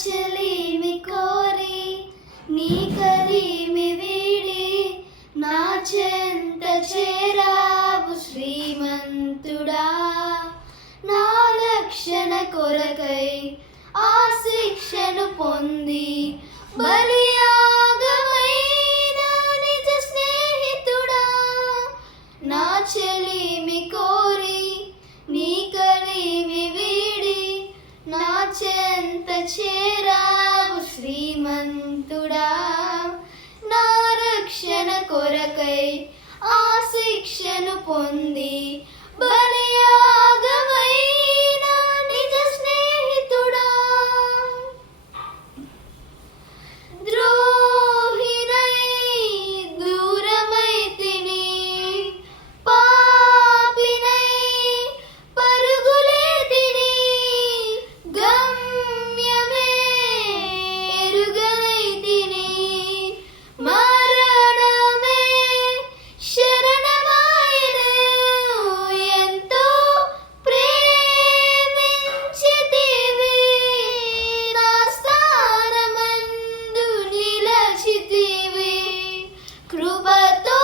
చెలిమి కోరి నీ కలిమి వీడి నా చెంత చేరావు శ్రీమంతుడా. నా రక్షణ కొరకై ఆ శిక్షను పొంది బలియాగమైన నిజ స్నేహితుడా. నా చెలిమి కోరి నీ కలిమి వీడి నా చెంత చేరావు శ్రీమంతుడా. నా రక్షణ కొరకై ఆ శిక్షను పొంది బలియాగమైన నిజ స్నేహితుడా. ద్రోహినై దూరమైతిని పాపినై పరుగులేతిని గమ్యమే ఎరుగనైతిని మరణమే శరణమాయెను. ఎంతో ప్రేమించితివి నా స్థానమందు నిలచితివి. కృపతో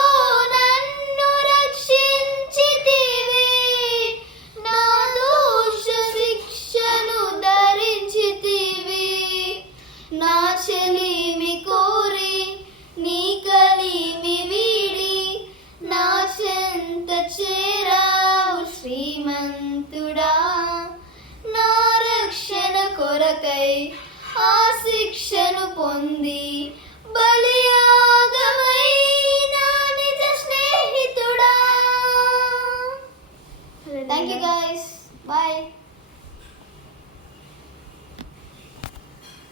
నన్ను రక్షించితివి. నా దోష శిక్షను ధరించితివి. నా చెలిమి కోరి నీ కలిమి వీడి నా చెంత చేరావు శ్రీమంతుడా. నా రక్షణ కొరకై ఆ శిక్షను పొంది బలియాగమైన నిజ స్నేహితుడా. Thank you guys.